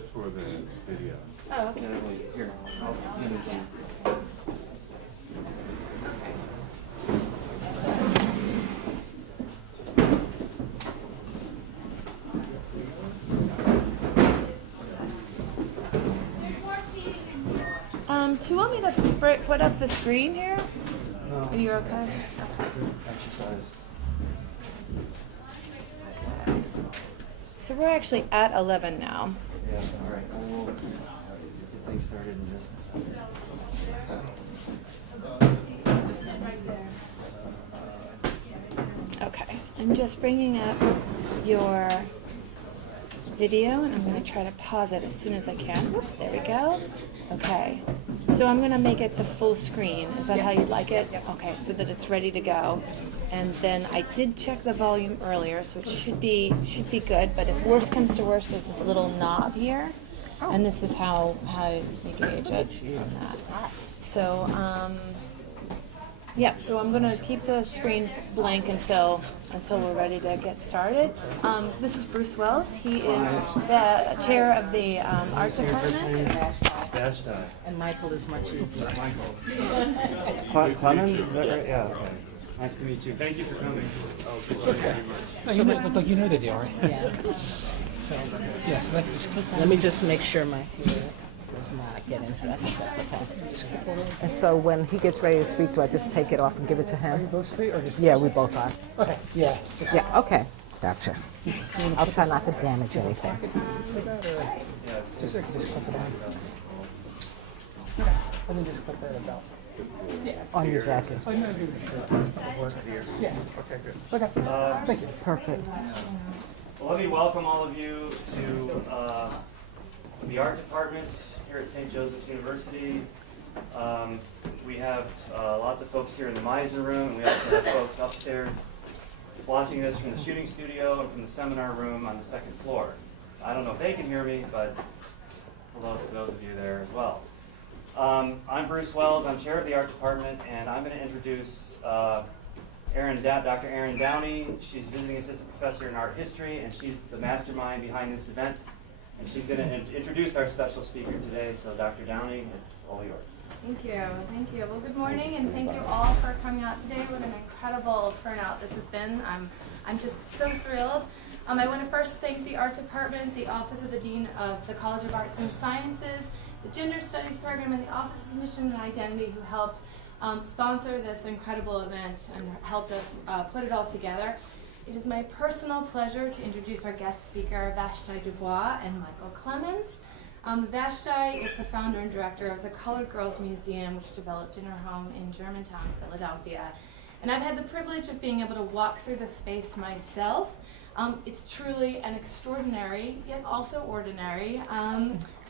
just for the video. Oh, okay. Here, I'll image you. Do you want me to put up the screen here? No. Are you okay? Exercise. So we're actually at 11 now. Yeah, all right. We'll get things started in just a second. Okay, I'm just bringing up your video and I'm going to try to pause it as soon as I can. Whoops, there we go. Okay, so I'm going to make it the full screen. Is that how you'd like it? Okay, so that it's ready to go. And then I did check the volume earlier, so it should be good. But if worse comes to worse, there's this little knob here, and this is how you can age it from that. So yeah, so I'm going to keep the screen blank until we're ready to get started. This is Bruce Wells. He is the chair of the art department. Vashti. And Michael is much easier. Clemens, is that right? Yeah. Okay. Nice to meet you. Thank you for coming. Okay. But you know the deal, right? Yeah. So, yeah, so that just click on Let me just make sure my hair does not get into it. I think that's okay. And so when he gets ready to speak, do I just take it off and give it to him? both straight or just Yeah, we both are. Okay. Yeah. Yeah, okay. Gotcha. I'll try not to damage anything. Just click it on. Let me just click that about. On your jacket. Oh, no, do Yeah. Okay, good. Okay. Thank you. Perfect. Well, let me welcome all of you to the art department here at St. Joseph's University. We have lots of folks here in the Meisner room, and we also have folks upstairs watching this from the shooting studio and from the seminar room on the second floor. I don't know if they can hear me, but hello to those of you there as well. I'm Bruce Wells. I'm chair of the art department, and I'm going to introduce Dr. Erin Downey. She's visiting assistant professor in art history, and she's the mastermind behind this event. And she's going to introduce our special speaker today. So, Dr. Downey, it's all yours. Thank you. Thank you. Well, good morning, and thank you all for coming out today. What an incredible turnout this has been. I'm just so thrilled. I want to first thank the art department, the Office of the Dean of the College of Arts and Sciences, the Gender Studies program, and the Office of Mission and Identity, who helped sponsor this incredible event and helped us put it all together. It is my personal pleasure to introduce our guest speaker, Vashti Dubois and Michael Clemens. Vashti is the founder and director of the Colored Girls Museum, which developed in her home in Germantown, Philadelphia. And I've had the privilege of being able to walk through the space myself. It's truly an extraordinary, yet also ordinary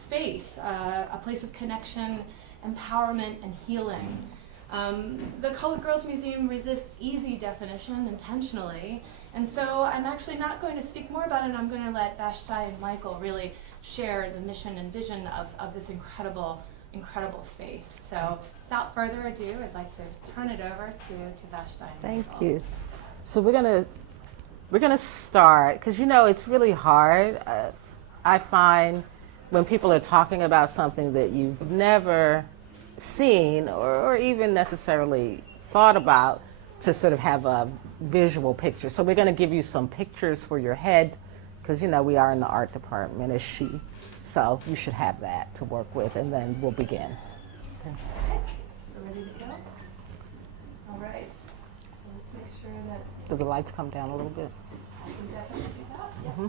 space, a place of connection, empowerment, and healing. The Colored Girls Museum resists easy definition intentionally, and so I'm actually not going to speak more about it. I'm going to let Vashti and Michael really share the mission and vision of this incredible space. So without further ado, I'd like to turn it over to Vashti and Michael. Thank you. So we're gonna start, because it's really hard. I find when people are talking about something that you've never seen or even necessarily thought about, to sort of have a visual picture. So we're going to give you some pictures for your head, because we are in the art department as she, so you should have that to work with, and then we'll begin. Okay, we're ready to go? All right, so let's make sure that Do the lights come down a little bit? I can definitely do that. Yep. Mm-hmm.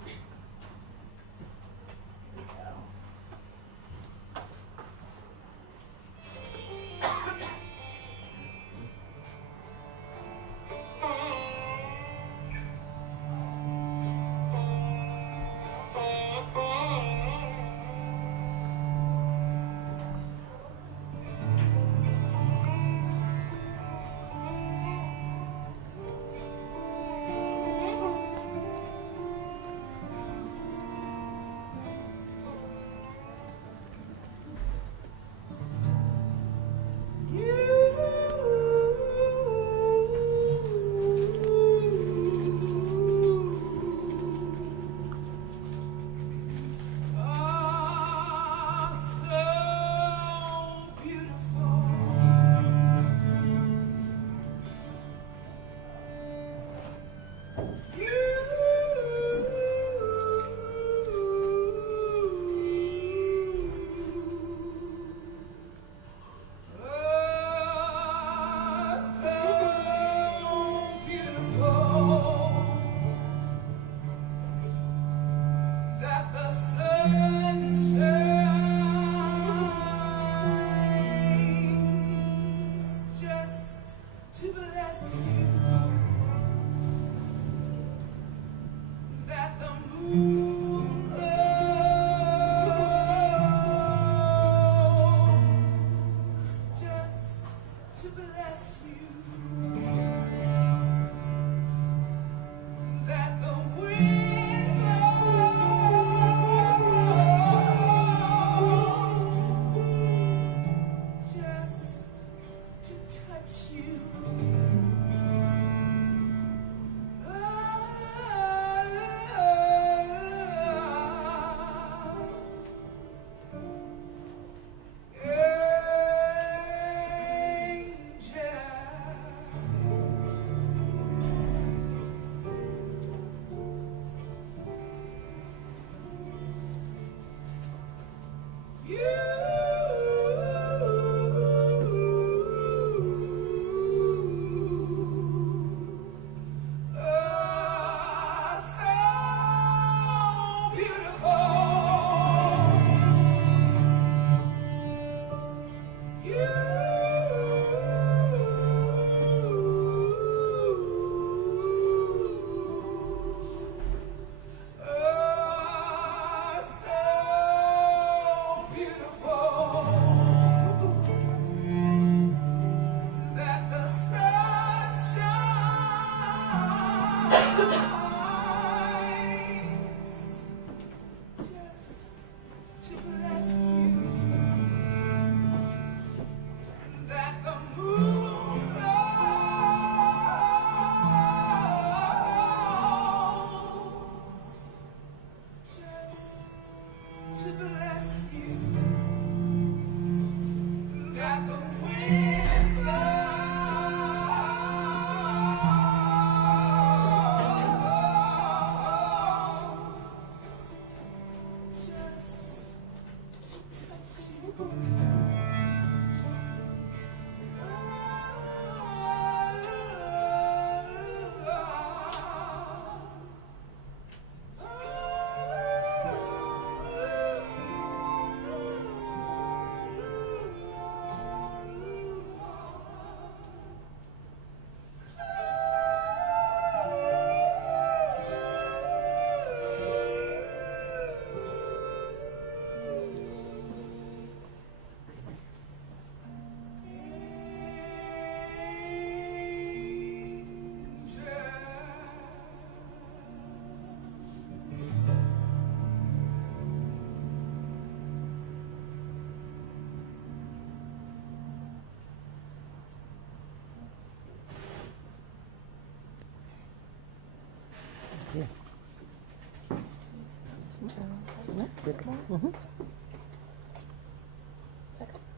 Mhm.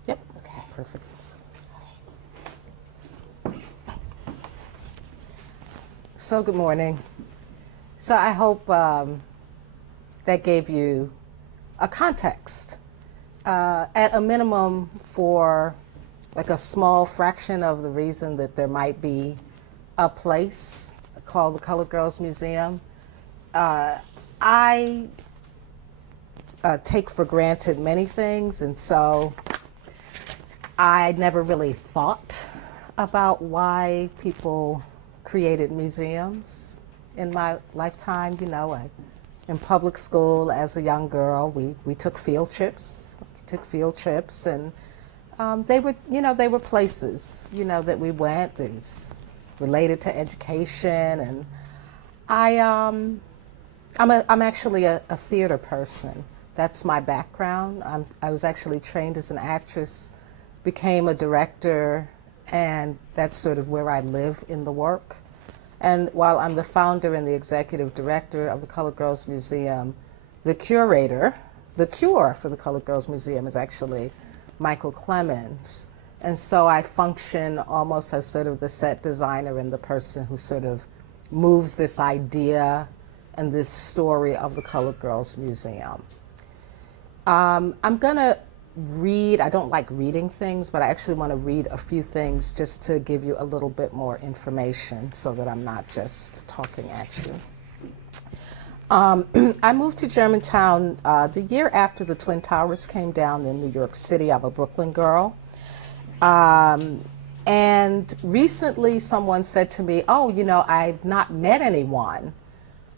Yep. Okay. Perfect. So good morning. So I hope that gave you a context, at a minimum, for like a small fraction of the reason that there might be a place called the Colored Girls Museum. I take for granted many things, and so I never really thought about why people created museums in my lifetime. You know, in public school as a young girl, we took field trips. And they were places, that we went. There's related to education, and I'm actually a theater person. That's my background. I was actually trained as an actress, became a director, and that's sort of where I live in the work. And while I'm the founder and the executive director of the Colored Girls Museum, the cure for the Colored Girls Museum is actually Michael Clemens. And so I function almost as sort of the set designer and the person who sort of moves this idea and this story of the Colored Girls Museum. I'm going to read, I don't like reading things, but I actually want to read a few things just to give you a little bit more information so that I'm not just talking at you. I moved to Germantown the year after the Twin Towers came down in New York City. I'm a Brooklyn girl. And recently someone said to me, I've not met anyone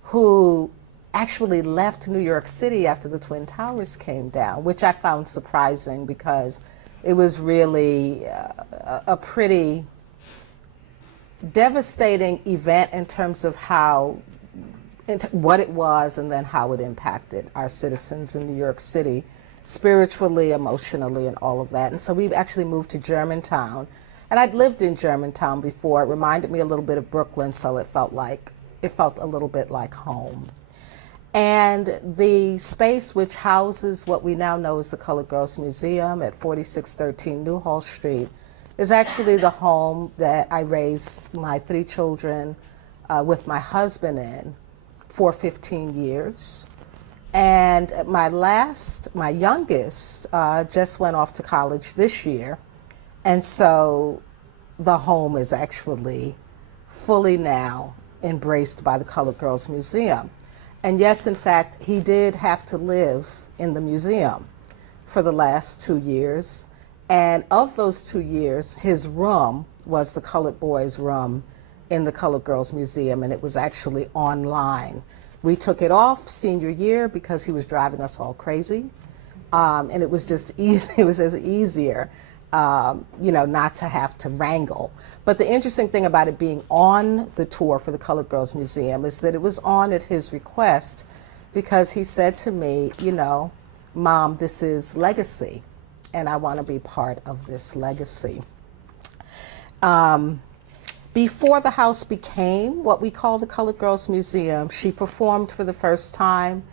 who actually left New York City after the Twin Towers came down, which I found surprising because it was really a pretty devastating event in terms of what it was and then how it impacted our citizens in New York City, spiritually, emotionally, and all of that. And so we've actually moved to Germantown. And I'd lived in Germantown before. It reminded me a little bit of Brooklyn, so it felt a little bit like home. And the space, which houses what we now know as the Colored Girls Museum at 4613 Newhall Street, is actually the home that I raised my 3 children with my husband in for 15 years. And my youngest, just went off to college this year. And so the home is actually fully now embraced by the Colored Girls Museum. And yes, in fact, he did have to live in the museum for the last 2 years. And of those 2 years, his room was the colored boys' room in the Colored Girls Museum, and it was actually online. We took it off senior year because he was driving us all crazy. And it was just easy, it was just easier, not to have to wrangle. But the interesting thing about it being on the tour for the Colored Girls Museum is that it was on at his request, because he said to me, Mom, this is legacy, and I want to be part of this legacy. Before the house became what we call the Colored Girls Museum, she performed for the first time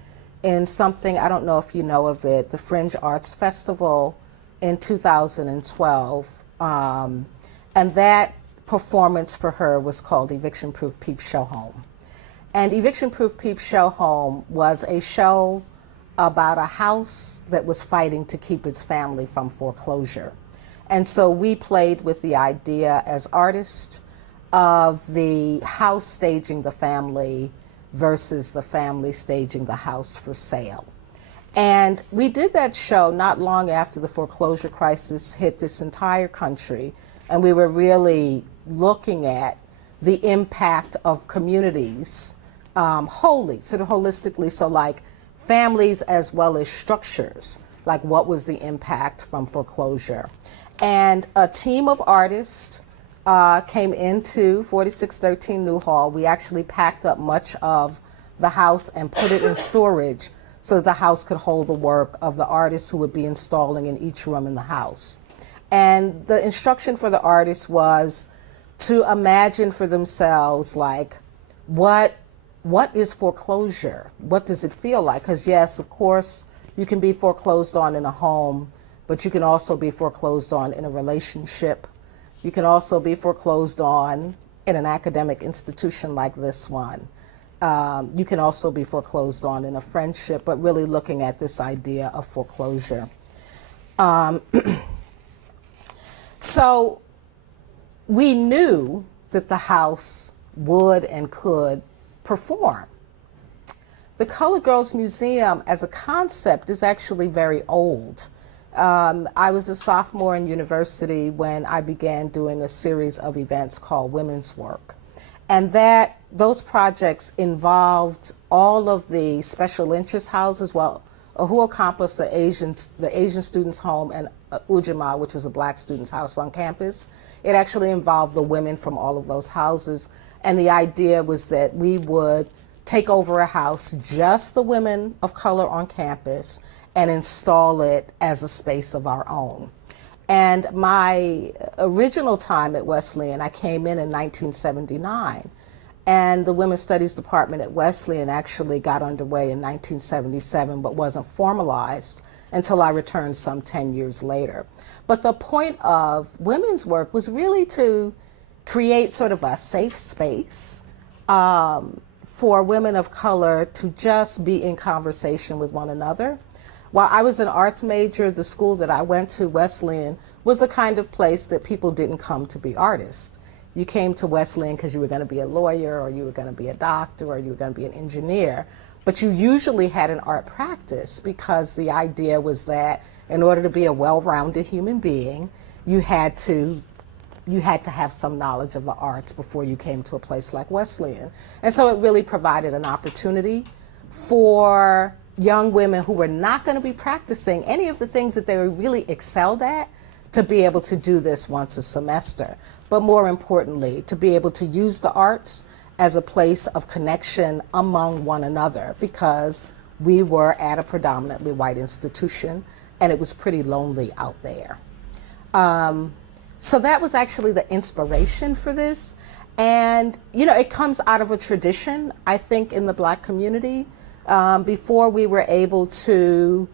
in something, I don't know if you know of it, the Fringe Arts Festival in 2012. And that performance for her was called Eviction Proof Peep Show Home. And Eviction Proof Peep Show Home was a show about a house that was fighting to keep its family from foreclosure. And so we played with the idea as artists of the house staging the family versus the family staging the house for sale. And we did that show not long after the foreclosure crisis hit this entire country, and we were really looking at the impact of communities holistically, so like families as well as structures, like what was the impact from foreclosure. And a team of artists came into 4613 Newhall. We actually packed up much of the house and put it in storage so that the house could hold the work of the artists who would be installing in each room in the house. And the instruction for the artists was to imagine for themselves, like, what is foreclosure? What does it feel like? Because yes, of course, you can be foreclosed on in a home, but you can also be foreclosed on in a relationship. You can also be foreclosed on in an academic institution like this one. You can also be foreclosed on in a friendship, but really looking at this idea of foreclosure. So we knew that the house would and could perform. The Colored Girls Museum as a concept is actually very old. I was a sophomore in university when I began doing a series of events called Women's Work. And those projects involved all of the special interest houses, Ahua Campus, the Asian students' home, and Ujamaa, which was a black students' house on campus. It actually involved the women from all of those houses. And the idea was that we would take over a house, just the women of color on campus, and install it as a space of our own. And my original time at Wesleyan, I came in 1979, and the Women's Studies Department at Wesleyan actually got underway in 1977, but wasn't formalized until I returned some 10 years later. But the point of women's work was really to create sort of a safe space for women of color to just be in conversation with one another. While I was an arts major, the school that I went to, Wesleyan, was the kind of place that people didn't come to be artists. You came to Wesleyan because you were going to be a lawyer, or you were going to be a doctor, or you were going to be an engineer. But you usually had an art practice, because the idea was that in order to be a well-rounded human being, you had to have some knowledge of the arts before you came to a place like Wesleyan. And so it really provided an opportunity for young women who were not going to be practicing any of the things that they were really excelled at to be able to do this once a semester. But more importantly, to be able to use the arts as a place of connection among one another, because we were at a predominantly white institution and it was pretty lonely out there. So that was actually the inspiration for this. And, it comes out of a tradition, I think, in the Black community. Before we were able to,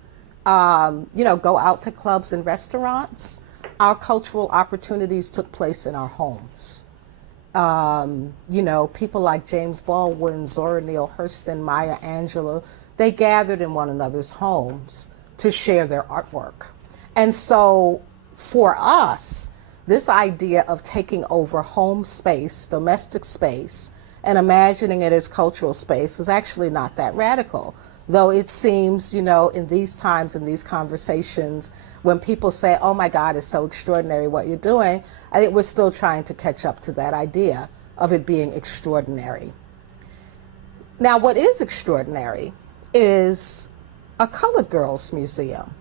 go out to clubs and restaurants, our cultural opportunities took place in our homes. People like James Baldwin, Zora Neale Hurston, Maya Angelou, they gathered in one another's homes to share their artwork. And so for us, this idea of taking over home space, domestic space, and imagining it as cultural space is actually not that radical. Though it seems, you know, in these times, in these conversations, when people say, oh my God, it's so extraordinary what you're doing, I think we're still trying to catch up to that idea of it being extraordinary. Now, what is extraordinary is a colored girls museum.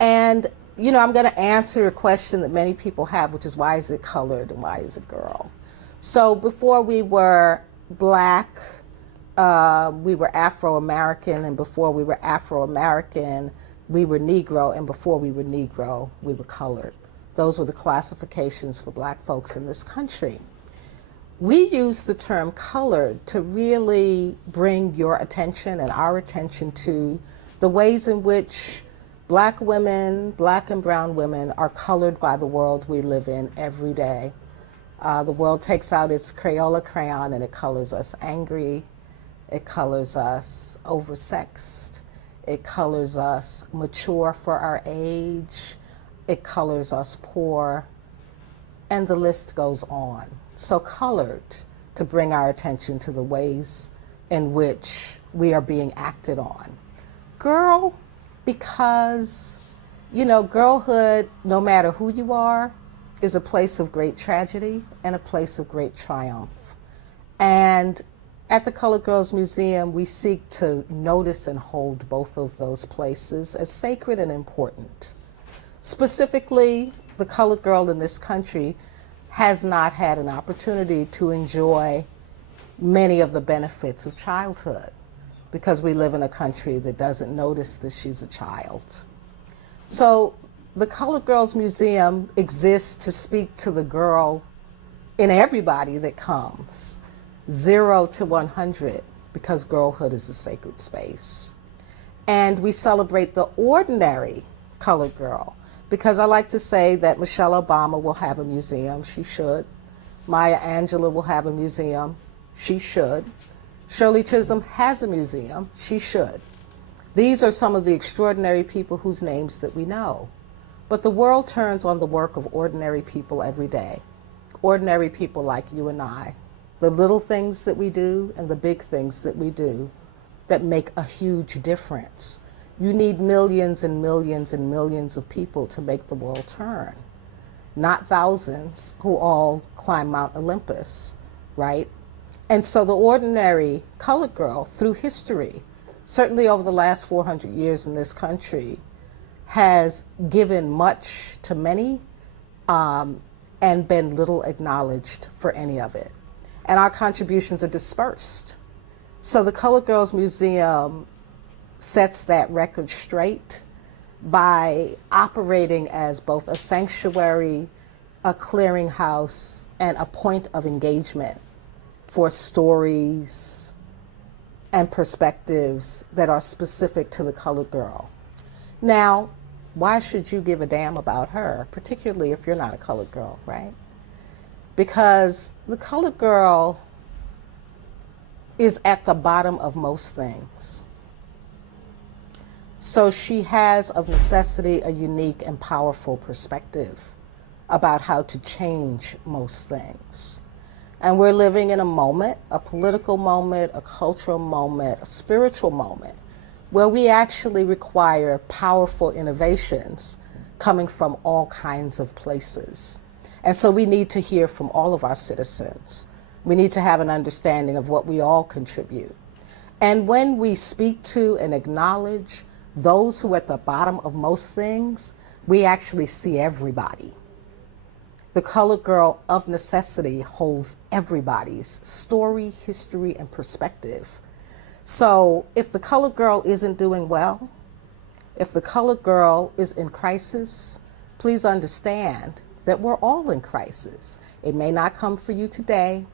And, you know, I'm going to answer a question that many people have, which is why is it colored and why is it girl? So before we were Black, we were Afro-American, and before we were Afro-American, we were Negro, and before we were Negro, we were colored. Those were the classifications for Black folks in this country. We use the term colored to really bring your attention and our attention to the ways in which Black women, Black and brown women are colored by the world we live in every day. The world takes out its Crayola crayon and it colors us angry. It colors us oversexed. It colors us mature for our age. It colors us poor. And the list goes on. So colored to bring our attention to the ways in which we are being acted on. Girl, because, you know, girlhood, no matter who you are, is a place of great tragedy and a place of great triumph. And at the Colored Girls Museum, we seek to notice and hold both of those places as sacred and important. Specifically, the colored girl in this country has not had an opportunity to enjoy many of the benefits of childhood because we live in a country that doesn't notice that she's a child. So the Colored Girls Museum exists to speak to the girl in everybody that comes, 0 to 100, because girlhood is a sacred space. And we celebrate the ordinary colored girl, because I like to say that Michelle Obama will have a museum, she should. Maya Angelou will have a museum, she should. Shirley Chisholm has a museum, she should. These are some of the extraordinary people whose names that we know. But the world turns on the work of ordinary people every day. Ordinary people like you and I. The little things that we do and the big things that we do that make a huge difference. You need millions and millions and millions of people to make the world turn. Not thousands who all climb Mount Olympus, right? And so the ordinary colored girl through history, certainly over the last 400 years in this country, has given much to many and been little acknowledged for any of it. And our contributions are dispersed. So the Colored Girls Museum sets that record straight by operating as both a sanctuary, a clearinghouse, and a point of engagement for stories and perspectives that are specific to the colored girl. Now, why should you give a damn about her, particularly if you're not a colored girl, right? Because the colored girl is at the bottom of most things. So she has, of necessity, a unique and powerful perspective about how to change most things. And we're living in a moment, a political moment, a cultural moment, a spiritual moment, where we actually require powerful innovations coming from all kinds of places. And so we need to hear from all of our citizens. We need to have an understanding of what we all contribute. And when we speak to and acknowledge those who are at the bottom of most things, we actually see everybody. The colored girl of necessity holds everybody's story, history, and perspective. So if the colored girl isn't doing well, if the colored girl is in crisis, please understand that we're all in crisis. It may not come for you today,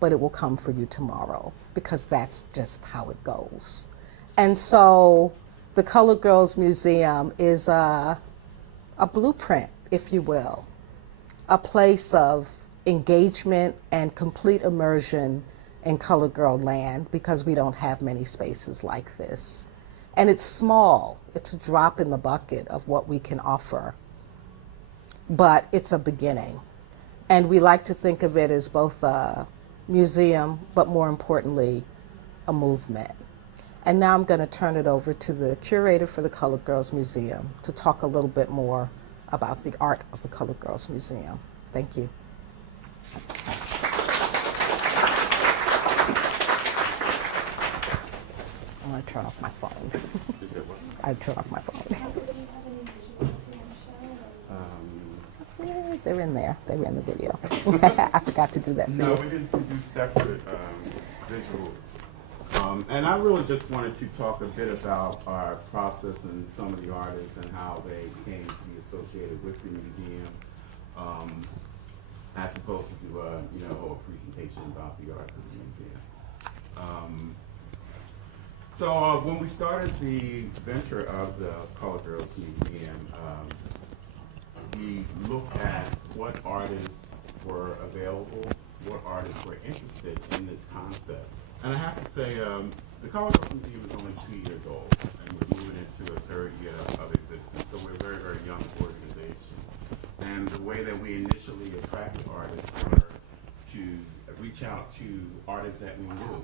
but it will come for you tomorrow, because that's just how it goes. And so the Colored Girls Museum is a blueprint, if you will, a place of engagement and complete immersion in colored girl land, because we don't have many spaces like this. And it's small. It's a drop in the bucket of what we can offer. But it's a beginning. And we like to think of it as both a museum, but more importantly, a movement. And now I'm going to turn it over to the curator for the Colored Girls Museum to talk a little bit more about the art of the Colored Girls Museum. Thank you. I'm going to turn off my phone. I turn off my phone. They're in there. They were in the video. I forgot to do that for No, you. we didn't do separate visuals. And I really just wanted to talk a bit about our process and some of the artists and how they came to be associated with the museum, as opposed to a whole presentation about the art of the museum. So when we started the venture of the Colored Girls Museum, we looked at what artists were available, what artists were interested in this concept. And I have to say, the Colored Girls Museum is only 2 years old, and we're moving into a third year of existence, so we're a very, very young organization. And the way that we initially attracted artists were to reach out to artists that we knew,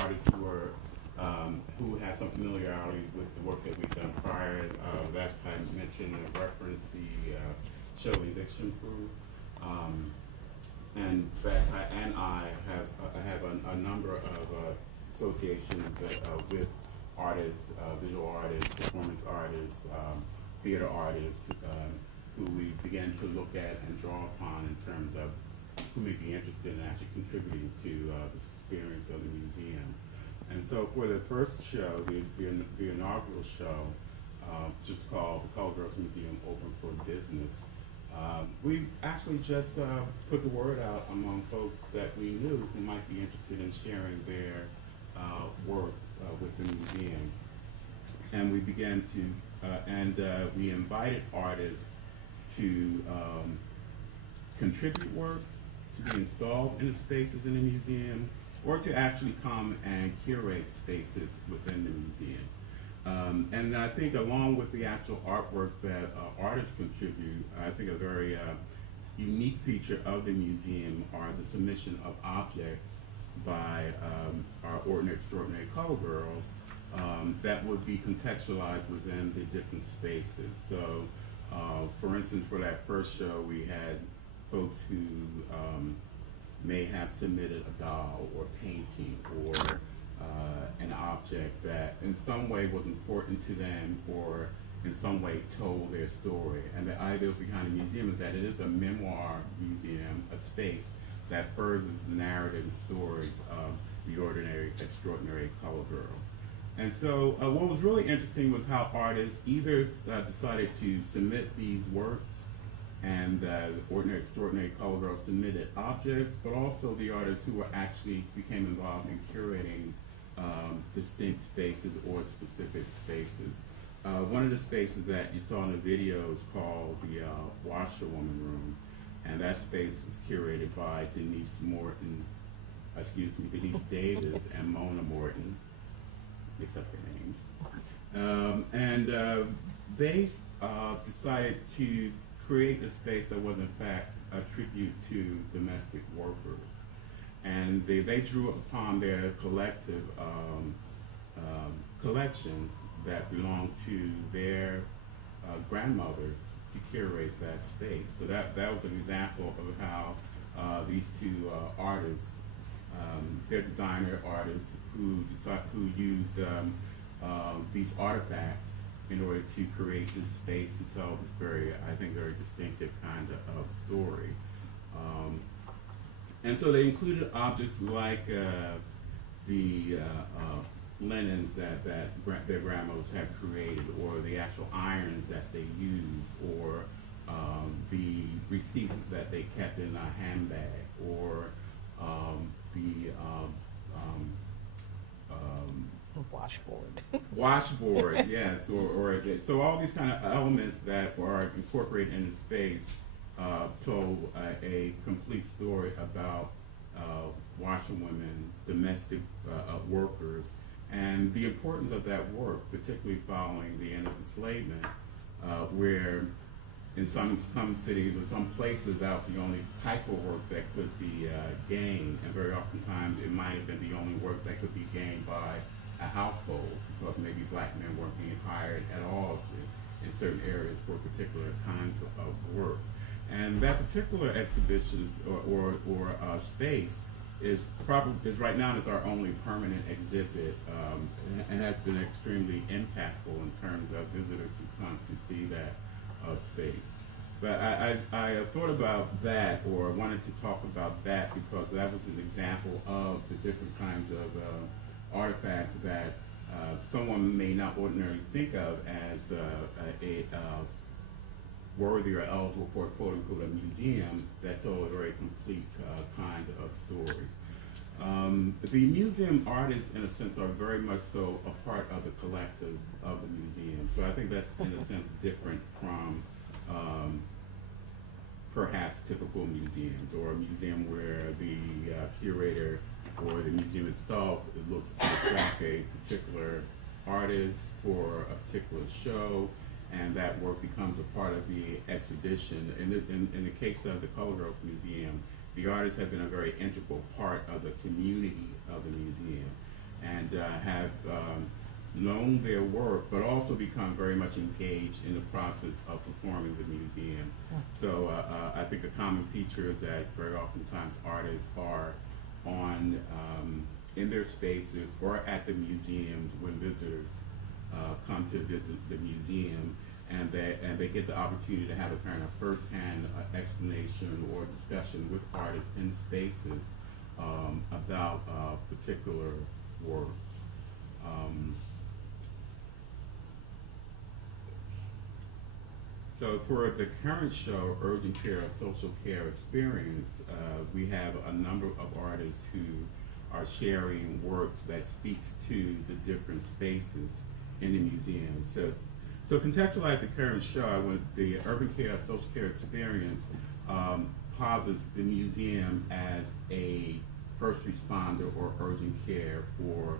artists who had some familiarity with the work that we've done prior. Last time I mentioned and referenced the show Eviction Crew. And Vashti and I have a number of associations with artists, visual artists, performance artists, theater artists, who we began to look at and draw upon in terms of who may be interested in actually contributing to the experience of the museum. And so for the first show, the inaugural show, which is called the Colored Girls Museum Open for Business, we actually just put the word out among folks that we knew who might be interested in sharing their work with the museum. And we began to, we invited artists to contribute work, to be installed in the spaces in the museum, or to actually come and curate spaces within the museum. And I think along with the actual artwork that artists contribute, I think a very unique feature of the museum are the submission of objects by our ordinary, extraordinary Colored Girls that would be contextualized within the different spaces. So, for instance, for that first show, we had folks who may have submitted a doll or painting or an object that in some way was important to them or in some way told their story. And the idea behind the museum is that it is a memoir museum, a space that furthers the narrative and stories of the ordinary, extraordinary Colored Girl. And so what was really interesting was how artists either decided to submit these works, and the ordinary, extraordinary Colored Girl submitted objects, but also the artists who were actually became involved in curating distinct spaces or specific spaces. One of the spaces that you saw in the video is called the Washerwoman Room, and that space was curated by Denise Davis and Mona Morton, except their names. They decided to create a space that was in fact a tribute to domestic workers. And they drew upon their collective collections that belonged to their grandmothers to curate that space. So that was an example of how these two artists, they're designer artists who use these artifacts in order to create this space to tell this very distinctive kind of story. And so they included objects like the linens that their grandmothers had created, or the actual irons that they used, or the receipts that they kept in a handbag, or washboard, yes, or so all these kind of elements that are incorporated in the space told a complete story about washerwomen, domestic workers, and the importance of that work, particularly following the end of enslavement, where in some cities or some places that was the only type of work that could be gained, and very oftentimes it might have been the only work that could be gained by a household, because maybe black men weren't being hired at all in certain areas for particular kinds of work. And that particular exhibition or space is right now is our only permanent exhibit, and has been extremely impactful in terms of visitors who come to see that space. But I thought about that, or wanted to talk about that, because that was an example of the different kinds of artifacts that someone may not ordinarily think of as worthy or eligible for quote-unquote a museum that told a very complete kind of story. The museum artists, in a sense, are very much so a part of the collective of the museum. So I think that's, in a sense, different from perhaps typical museums, or a museum where the curator or the museum itself looks to attract a particular artist for a particular show, and that work becomes a part of the exhibition. In the case of the Color Girls Museum, the artists have been a very integral part of the community of the museum, and have known their work, but also become very much engaged in the process of performing the museum. So I think a common feature is that very oftentimes artists are on in their spaces or at the museums when visitors come to visit the museum, and they get the opportunity to have a kind of first-hand explanation or discussion with artists in spaces about particular works. So for the current show, Urgent Care, a Social Care Experience, we have a number of artists who are sharing works that speaks to the different spaces in the museum. So contextualize the current show, the Urban Care, Social Care Experience posits the museum as a first responder or urgent care for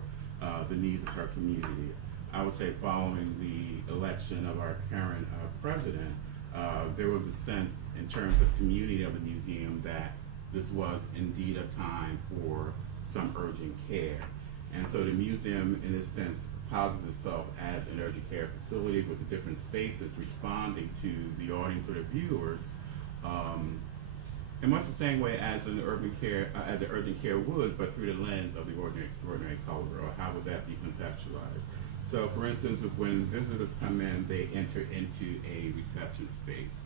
the needs of our community. I would say following the election of our current president, there was a sense in terms of community of the museum that this was indeed a time for some urgent care. And so the museum, in this sense, posits itself as an urgent care facility with the different spaces responding to the audience or the viewers in much the same way as an urgent care would, but through the lens of the ordinary extraordinary color girl. How would that be contextualized? So, for instance, when visitors come in, they enter into a reception space.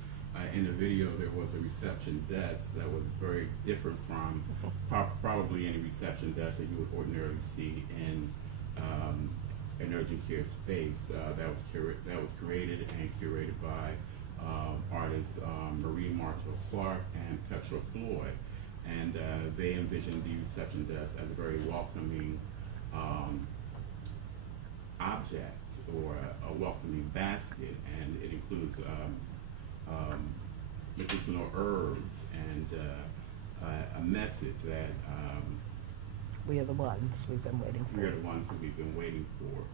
In the video, there was a reception desk that was very different from probably any reception desk that you would ordinarily see in an urgent care space. That was created and curated by artists Marie Marshall Clark and Petra Floyd, and they envisioned the reception desk as a very welcoming object, or a welcoming basket, and it includes medicinal herbs and a message that We are the ones we've been waiting for. we are the ones that we've been waiting for.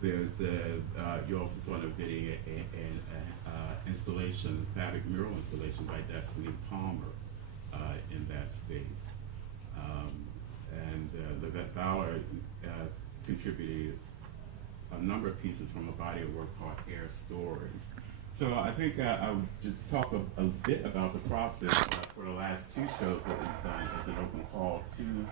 There's you also saw in the video an installation, fabric mural installation by Destiny Palmer in that space. And Livette Bauer contributed a number of pieces from a body of work called Air Stories. So I think I would just talk a bit about the process for the last two shows that we've done as an open call to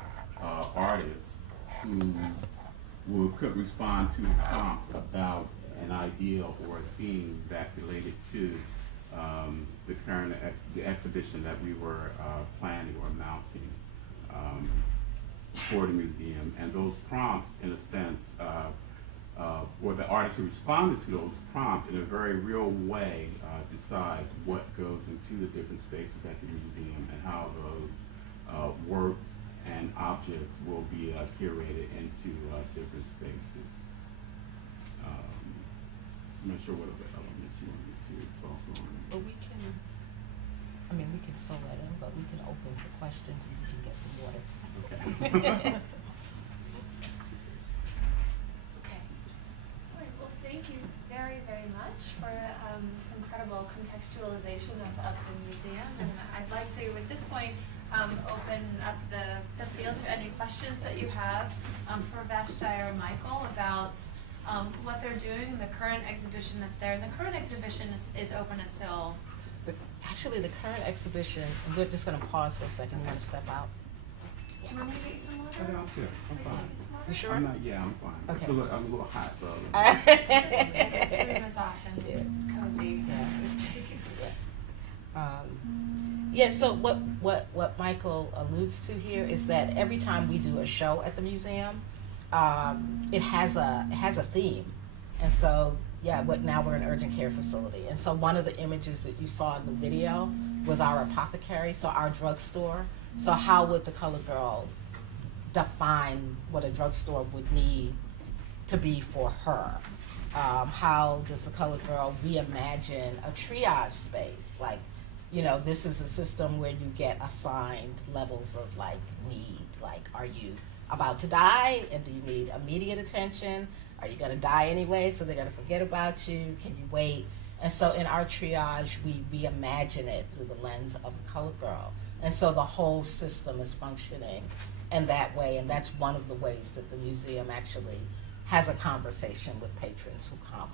artists who could respond to a prompt about an idea or a theme that related to the current exhibition that we were planning or mounting for the museum. And those prompts, in a sense, or the artist who responded to those prompts in a very real way decides what goes into the different spaces at the museum and how those works and objects will be curated into different spaces. I'm not sure what other elements you want me to talk on. But we can fill that in, but we can open for questions and we can get some water. Okay. much for this incredible contextualization of the museum. And I'd like to, at this point, open up the field to any questions that you have for Vashti or Michael about what they're doing in the current exhibition that's there. And the current exhibition is open until... Actually, the current exhibition, we're just going to pause for a second. You want to step out? Do you want me to get you some water? I don't care. I'm Can I get fine. you some water? You sure? I'm not, yeah, I'm fine. Okay. It's a little, I'm a little hot though. This room is often cozy. Yeah, so what Michael alludes to here is that every time we do a show at the museum, it has a theme. And so, yeah, now we're an urgent care facility. And so one of the images that you saw in the video was our apothecary, so our drugstore. So how would the colored girl define what a drugstore would need to be for her? How does the colored girl reimagine a triage space? Like, you know, this is a system where you get assigned levels of like need. Like, are you about to die and do you need immediate attention? Are you gonna die anyway, so they're gonna forget about you? Can you wait? And so in our triage, we reimagine it through the lens of the colored girl. And so the whole system is functioning in that way, and that's one of the ways that the museum actually has a conversation with patrons who come.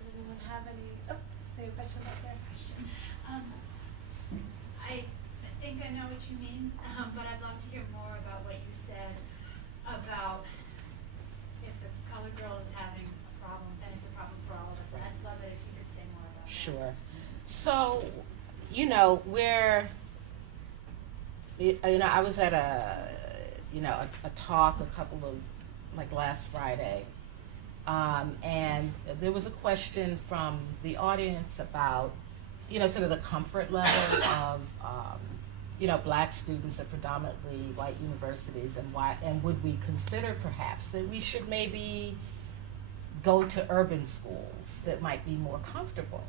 Does anyone have any questions out there? I think I know what you mean, but I'd love to hear more about what you said about if the colored girl is having a problem, then it's a problem for all of us. And I'd love it if you could say more about that. Sure. So, you know, I was at a talk a couple of, like last Friday, and there was a question from the audience about, you know, sort of the comfort level of, black students at predominantly white universities, and would we consider perhaps that we should maybe go to urban schools that might be more comfortable?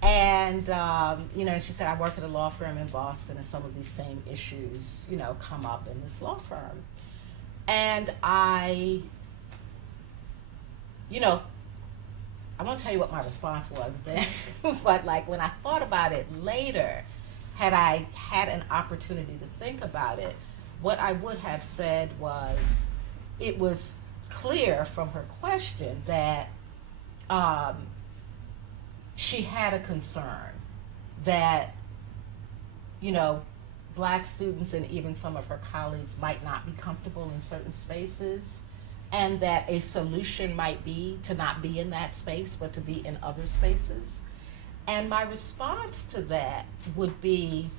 And, she said, I work at a law firm in Boston, and some of these same issues, come up in this law firm. And I won't tell you what my response was then, but like when I thought about it later, had I had an opportunity to think about it, what I would have said was, it was clear from her question that she had a concern that, black students and even some of her colleagues might not be comfortable in certain spaces, and that a solution might be to not be in that space, but to be in other spaces. And my response to that would be,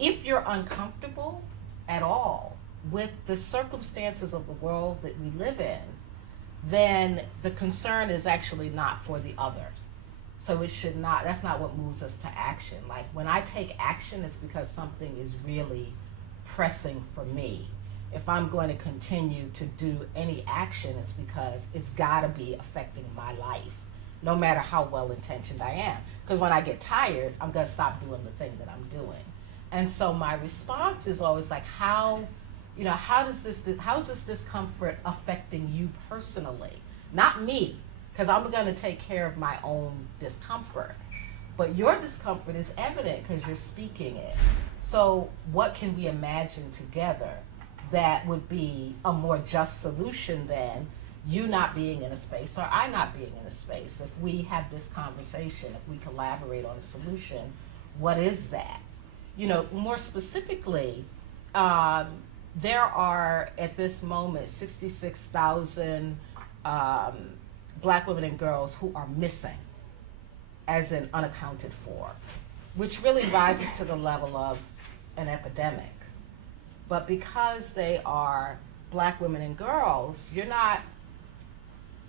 if you're uncomfortable at all with the circumstances of the world that we live in, then the concern is actually not for the other. So it should not, that's not what moves us to action. Like when I take action, it's because something is really pressing for me. If I'm going to continue to do any action, it's because it's gotta be affecting my life, no matter how well-intentioned I am. Because when I get tired, I'm gonna stop doing the thing that I'm doing. And so my response is always like, how is this discomfort affecting you personally? Not me, because I'm gonna take care of my own discomfort. But your discomfort is evident because you're speaking it. So what can we imagine together that would be a more just solution than you not being in a space or I not being in a space? If we have this conversation, if we collaborate on a solution, what is that? More specifically, there are at this moment 66,000 black women and girls who are missing, as in unaccounted for, which really rises to the level of an epidemic. But because they are black women and girls, you're not,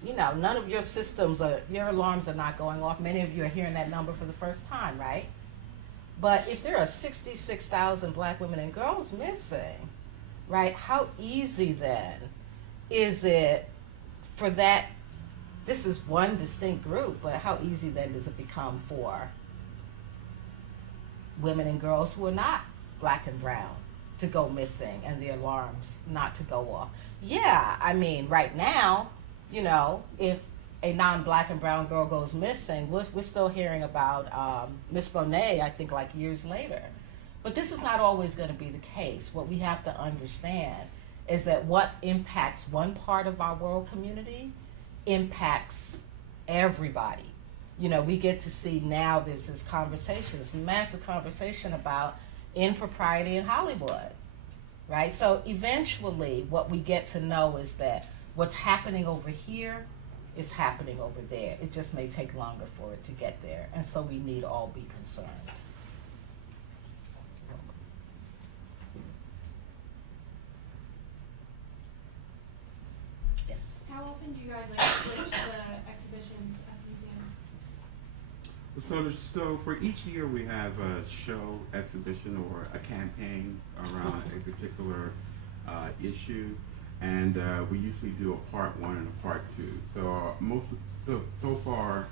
none of your systems, your alarms are not going off. Many of you are hearing that number for the first time, right? But if there are 66,000 black women and girls missing, right, how easy then is it for that, this is one distinct group, but how easy then does it become for women and girls who are not black and brown, to go missing and the alarms not to go off. Yeah, I mean, right now, you know, if a non-black and brown girl goes missing, we're still hearing about Miss Bonet, I think, like years later. But this is not always going to be the case. What we have to understand is that what impacts one part of our world community impacts everybody. You know, we get to see now there's this conversation, this massive conversation about impropriety in Hollywood, right? So eventually what we get to know is that what's happening over here is happening over there. It just may take longer for it to get there. And so we need all be concerned. Yes. How often do you guys like switch the exhibitions at the museum? So for each year we have a show, exhibition, or a campaign around a particular issue, and we usually do a part 1 and a part 2. So far,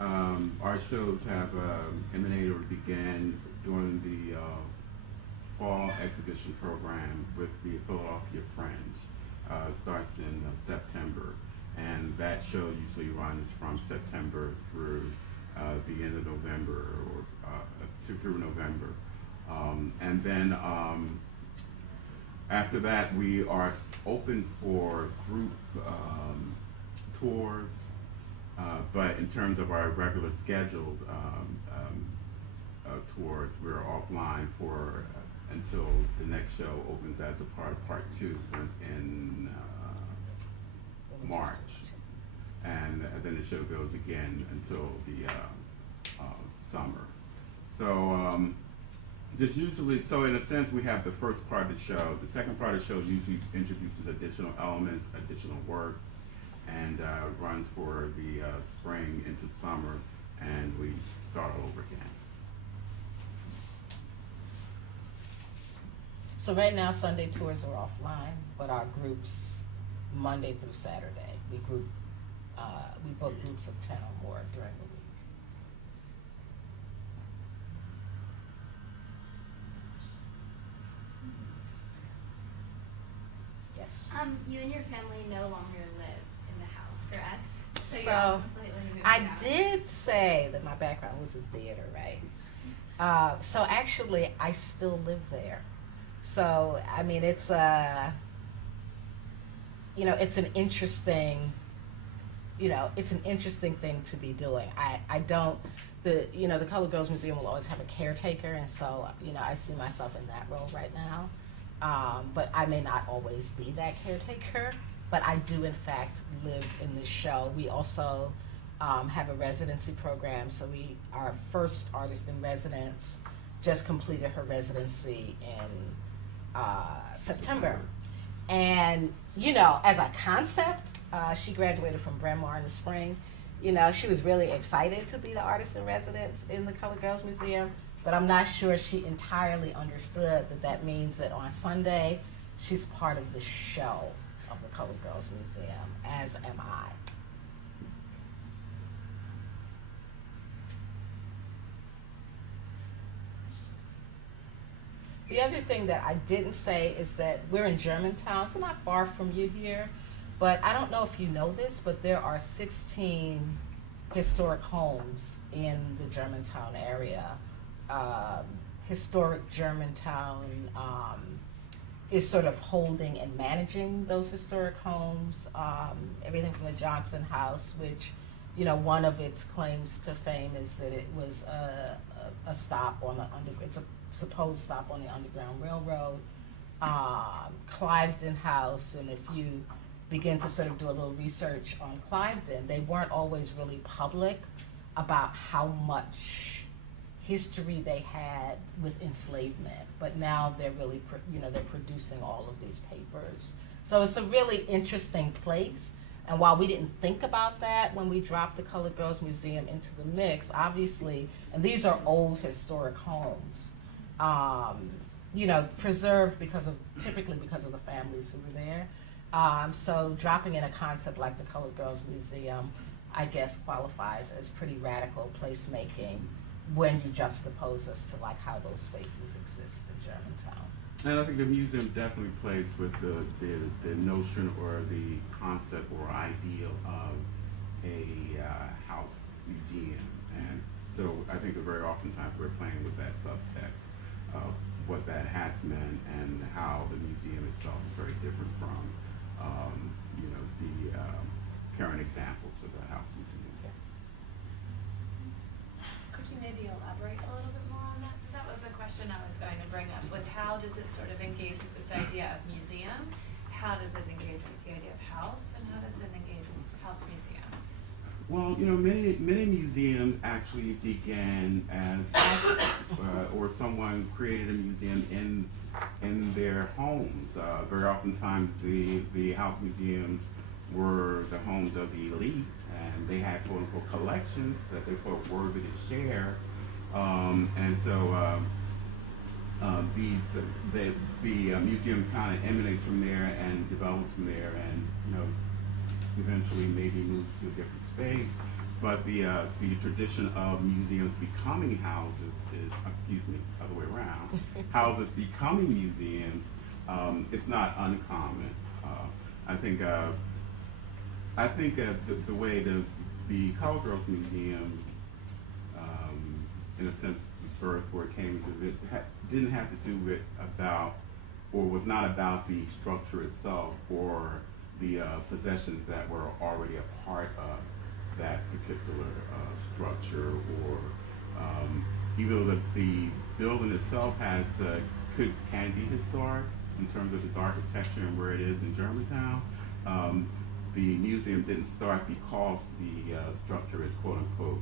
our shows have emanated or began during the fall exhibition program with the Philadelphia Fringe. Starts in September, and that show usually runs from September through the end of November or through November. And then after that, we are open for group tours, but in terms of our regular scheduled tours, we're offline for until the next show opens as a part of part 2, in March. And then the show goes again until the summer. So just usually, so in a sense, we have the first part of the show. The second part of the show usually introduces additional elements, additional works, and runs for the spring into summer, and we start all over again. So right now, Sunday tours are offline, but our groups, Monday through Saturday, we book groups of 10 or more during the week. Yes. You and your family no longer live in the house, correct? So, you're completely moved I out. did say that my background was in theater, right? So actually, I still live there. So, I mean, it's it's an interesting, it's an interesting thing to be doing. The Colored Girls Museum will always have a caretaker, and so, I see myself in that role right now. But I may not always be that caretaker, but I do in fact live in this show. We also have a residency program, so our first artist in residence just completed her residency in September. And, as a concept, she graduated from Bryn Mawr in the spring. She was really excited to be the artist in residence in the Colored Girls Museum, but I'm not sure she entirely understood that means that on Sunday, she's part of the show of the Colored Girls Museum, as am I. The other thing that I didn't say is that we're in Germantown, so not far from you here, but I don't know if you know this, but there are 16 historic homes in the Germantown area. Historic Germantown is sort of holding and managing those historic homes, everything from the Johnson House, which, one of its claims to fame is that it was a stop on the it's a supposed stop on the Underground Railroad. Cliveden House, and if you begin to sort of do a little research on Cliveden, they weren't always really public about how much history they had with enslavement, but now they're really, they're producing all of these papers. So it's a really interesting place. And while we didn't think about that when we dropped the Colored Girls Museum into the mix, obviously, and these are old historic homes, preserved typically because of the families who were there. So dropping in a concept like the Colored Girls Museum, I guess, qualifies as pretty radical placemaking when you juxtapose us to like how those spaces exist in Germantown. And I think the museum definitely plays with the notion or the concept or ideal of a house museum. And so I think that very oftentimes we're playing with that subtext of what that has meant and how the museum itself is very different from, the current examples of the house museum. Could you maybe elaborate a little bit more on that? 'Cause that was the question I was going to bring up, was how does it sort of engage with this idea of museum? How does it engage with the idea of house? And how does it engage with house museum? Well, many museums actually began as houses, or someone created a museum in their homes. Very oftentimes, the house museums were the homes of the elite, and they had quote unquote collections that they felt worthy to share. And so the museum kind of emanates from there and develops from there, and eventually maybe moves to a different space. But the tradition of museums becoming houses is, other way around. Houses becoming museums, it's not uncommon. I think the way the Colored Girls Museum, in a sense, was birthed, where it came to it, didn't have to do with or was not about the structure itself or the possessions that were already a part of that particular structure, or even though the building itself can be historic in terms of its architecture and where it is in Germantown. The museum didn't start because the structure is quote unquote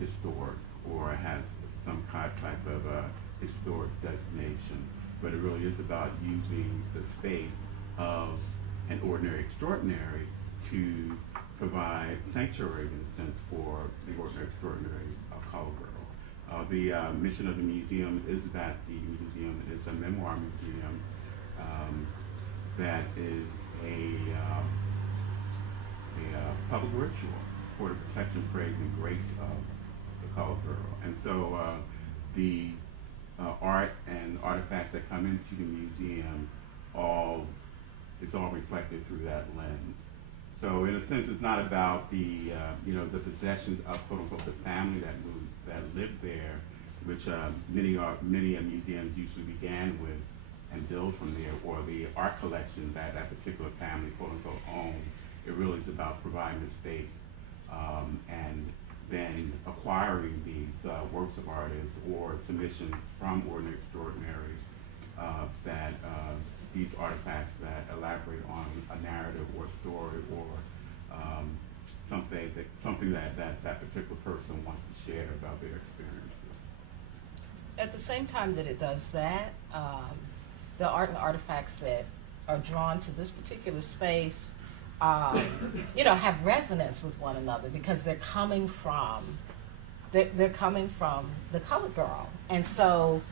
historic or has some type of historic designation, but it really is about using the space of an ordinary extraordinary to provide sanctuary, in a sense, for the ordinary extraordinary colored girl. The mission of the museum is that the museum is a memoir museum that is a public ritual for the protection, praise, and grace of the colored girl. And so the art and artifacts that come into the museum it's all reflected through that lens. So in a sense, it's not about the possessions of quote unquote the family that lived there, which many museums usually began with and build from there, or the art collection that particular family quote unquote owned. It really is about providing the space and then acquiring these works of artists or submissions from ordinary extraordinaries that these artifacts that elaborate on a narrative or story or something that particular person wants to share about their experiences. At the same time that it does that, the art and artifacts that are drawn to this particular space, have resonance with one another because they're coming from the colored girl. And so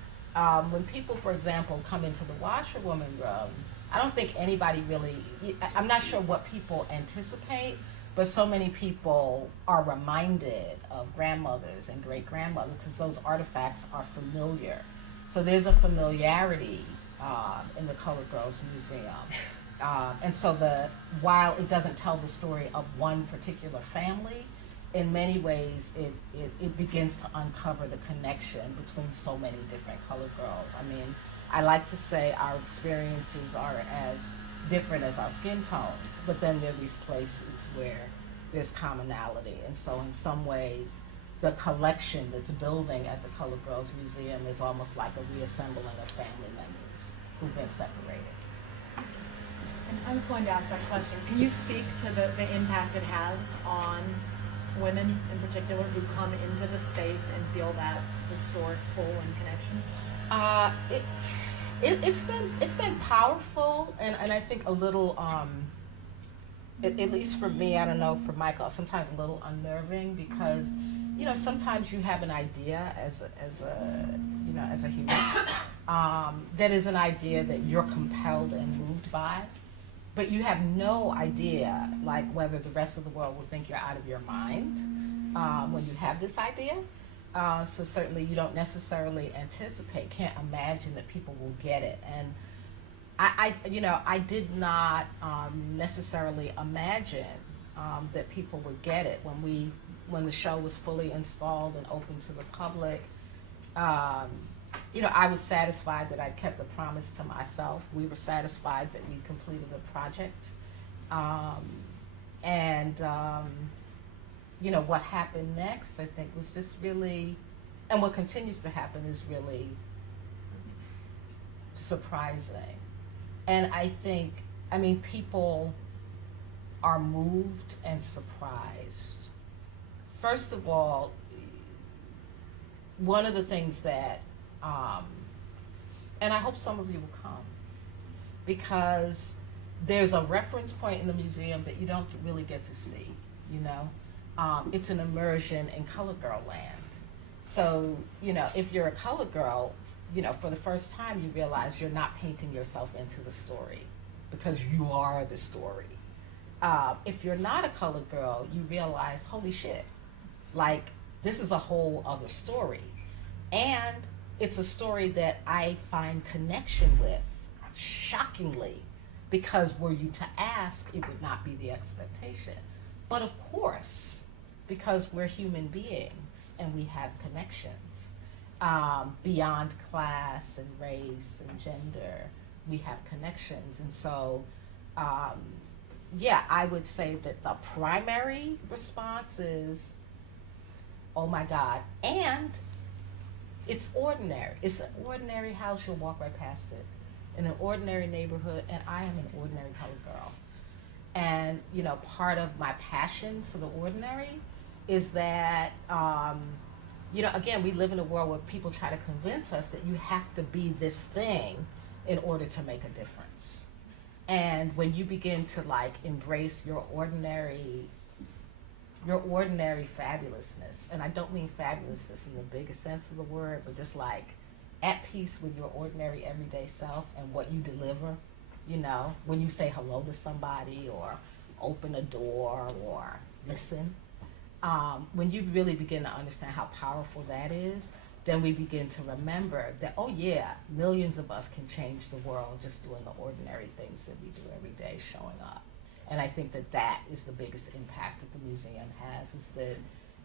when people, for example, come into the washerwoman room, I don't think anybody really, I'm not sure what people anticipate, but so many people are reminded of grandmothers and great-grandmothers because those artifacts are familiar. So there's a familiarity in the Colored Girls Museum. And so while it doesn't tell the story of one particular family, in many ways it begins to uncover the connection between so many different colored girls. I mean, I like to say our experiences are as different as our skin tones, but then there are these places where there's commonality. And so in some ways, the collection that's building at the Colored Girls Museum is almost like a reassembling of family members who've been separated. And I was going to ask that question. Can you speak to the impact it has on women in particular who come into the space and feel that historic pull and connection? It's been powerful and I think a little at least for me, I don't know, for Michael, sometimes a little unnerving because sometimes you have an idea as a human that is an idea that you're compelled and moved by, but you have no idea like whether the rest of the world will think you're out of your mind when you have this idea. So certainly you don't necessarily anticipate, can't imagine that people will get it. And I did not necessarily imagine that people would get it when the show was fully installed and open to the public. I was satisfied that I'd kept the promise to myself. We were satisfied that we completed the project. What happened next, I think, was just really, and what continues to happen is really surprising. And I think, people are moved and surprised. First of all, one of the things that, and I hope some of you will come, because there's a reference point in the museum that you don't really get to see, It's an immersion in color girl land. So, if you're a color girl, for the first time you realize you're not painting yourself into the story because you are the story. If you're not a colored girl, you realize, holy shit, like this is a whole other story. And it's a story that I find connection with, shockingly, because were you to ask, it would not be the expectation. But of course, because we're human beings and we have connections, beyond class and race and gender, we have connections. And so, I would say that the primary response is, oh my God. And it's ordinary. It's an ordinary house. You'll walk right past it. In an ordinary neighborhood, and I am an ordinary colored girl. And, part of my passion for the ordinary is that, again, we live in a world where people try to convince us that you have to be this thing in order to make a difference. And when you begin to embrace your ordinary fabulousness, and I don't mean fabulousness in the biggest sense of the word, but just at peace with your ordinary everyday self and what you deliver, when you say hello to somebody or open a door or listen, when you really begin to understand how powerful that is, then we begin to remember that, oh yeah, millions of us can change the world just doing the ordinary things that we do every day, showing up. And I think that is the biggest impact that the museum has, is that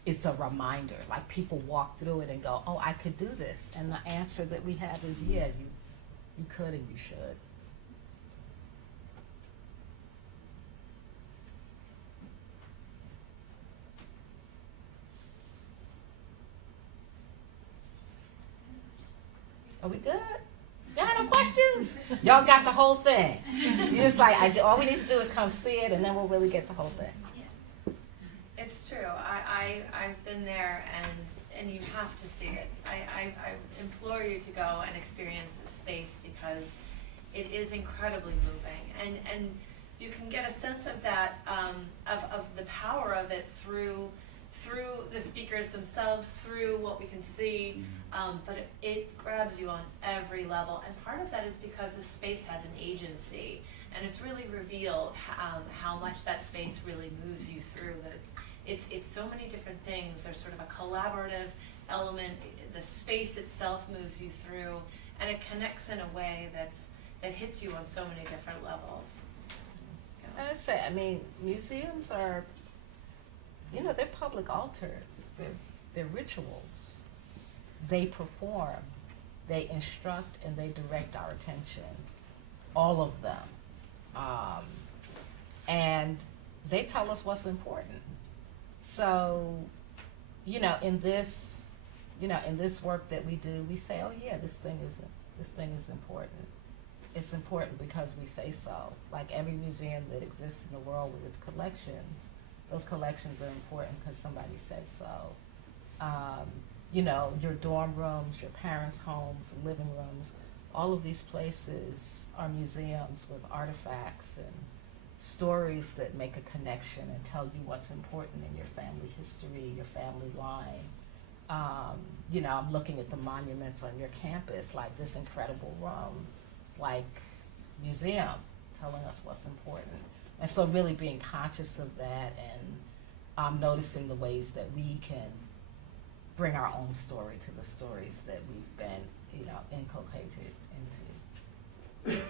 it's a reminder. People walk through it and go, oh, I could do this. And the answer that we have is, yeah, you could and you should. Are we good? Y'all have no questions? Y'all got the whole thing. You're just all we need to do is come see it, and then we'll really get the whole thing. It's true. I've been there, and you have to see it. I implore you to go and experience this space because it is incredibly moving, and you can get a sense of that, of the power of it through the speakers themselves, through what we can see, but it grabs you on every level. And part of that is because the space has an agency, and it's really revealed how much that space really moves you through. That it's so many different things. There's sort of a collaborative element. The space itself moves you through, and it connects in a way that hits you on so many different levels. And I say, museums are, they're public altars. They're rituals. They perform, they instruct, and they direct our attention. All of them. And they tell us what's important. So, in this work that we do, we say, oh yeah, this thing is important. It's important because we say so. Like every museum that exists in the world with its collections, those collections are important because somebody said so. Your dorm rooms, your parents' homes, living rooms, all of these places are museums with artifacts and stories that make a connection and tell you what's important in your family history, your family line. I'm looking at the monuments on your campus, like this incredible room, museum, telling us what's important. And so really being conscious of that and noticing the ways that we can bring our own story to the stories that we've been, inculcated into.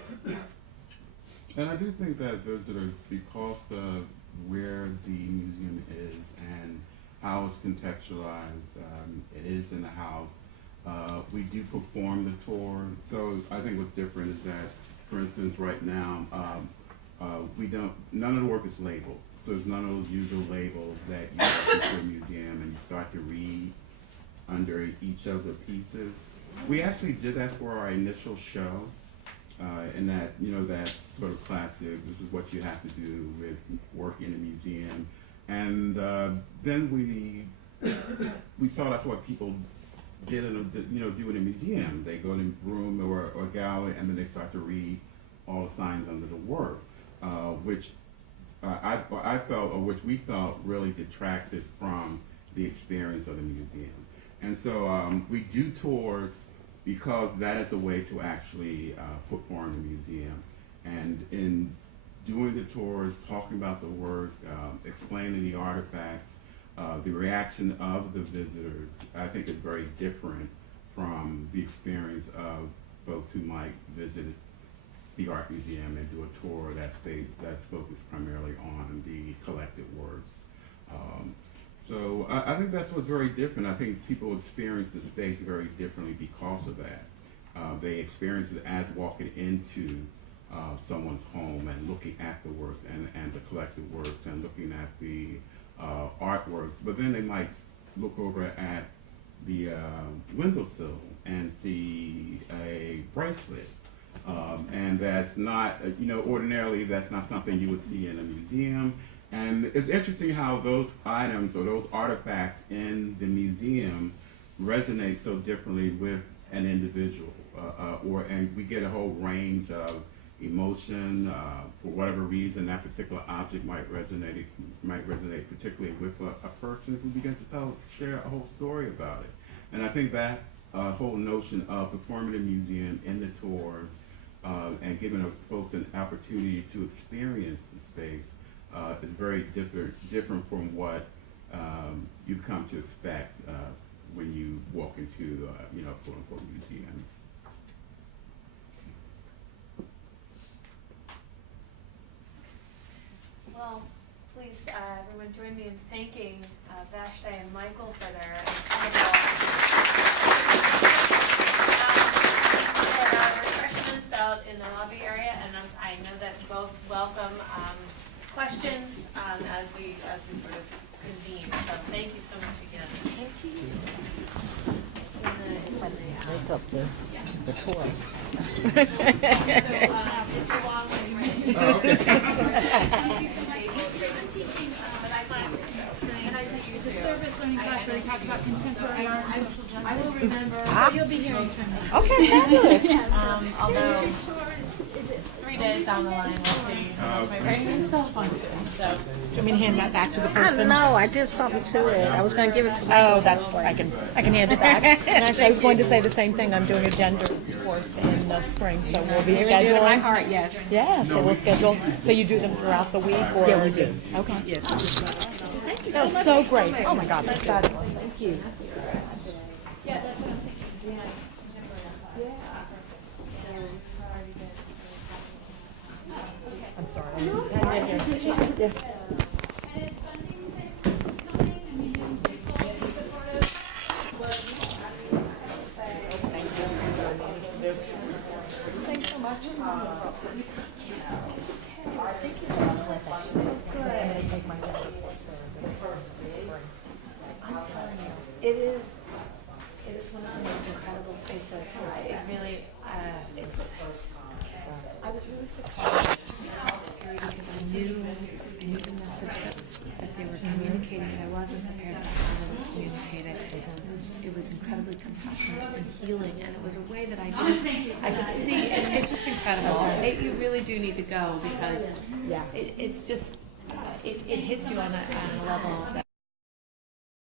And I do think that visitors, because of where the museum is and how it's contextualized, it is in the house. We do perform the tour. So I think what's different is that, for instance, right now, none of the work is labeled. So there's none of those usual labels that you go into a museum and you start to read under each of the pieces. We actually did that for our initial show, and that, that sort of classic, this is what you have to do with work in a museum. And then we saw that's what people did do in a museum. They go in a room or a gallery, and then they start to read all the signs under the work, which I felt, or which we felt, really detracted from the experience of the museum. And so we do tours because that is a way to actually perform the museum. And in doing the tours, talking about the work, explaining the artifacts, the reaction of the visitors, I think is very different from the experience of folks who might visit the art museum and do a tour that's focused primarily on the collected works. So I think that's what's very different. I think people experience the space very differently because of that. They experience it as walking into someone's home and looking at the works and the collected works and looking at the artworks. But then they might look over at the windowsill and see a bracelet. And that's not, ordinarily that's not something you would see in a museum. And it's interesting how those items or those artifacts in the museum resonate so differently with an individual, and we get a whole range of emotion. For whatever reason, that particular object might resonate particularly with a person who begins to share a whole story about it. And I think that whole notion of performing in a museum in the tours and giving folks an opportunity to experience the space is very different from what you come to expect when you walk into quote unquote museum. Well, please, everyone join me in thanking Vashti and Michael for their incredible refreshments out in the lobby area, and I know that both welcome questions as we sort of convene. So thank you so much again. Thank you. Break up the tour. So it's a long way. Oh, okay. I'm teaching a class in spring. It's a service learning class where they talk about contemporary art and social justice. I will remember. So you'll be hearing from me. Okay, fabulous. Although is it 3 days down the line, we'll see. My brain still functions. So, Do you want me to hand that back to the I person? don't know, I did something to it. I was gonna give it to Oh, I can hand it back. And actually, I was going to say the same thing. I'm doing a gender course in the spring, so we'll be Near and dear to my scheduling. heart, yes. Yeah, so we'll schedule. So you do them throughout the week, or Yeah, we do. Okay. Yes. That was so great. Oh my God, that's fabulous. Thank you. Yeah, that's what I'm thinking. I'm sorry. And is funding coming? I mean, baseball is supportive. Thanks so much. Take my gender course there this spring. I'm telling you, it is one of the most incredible spaces. I was really surprised because I knew the message that they were communicating, and I wasn't prepared for how they would communicate it. It was incredibly compassionate and healing, and it was a way that I could see, and it's just incredible. You really do need to go because it's just it hits you on a level that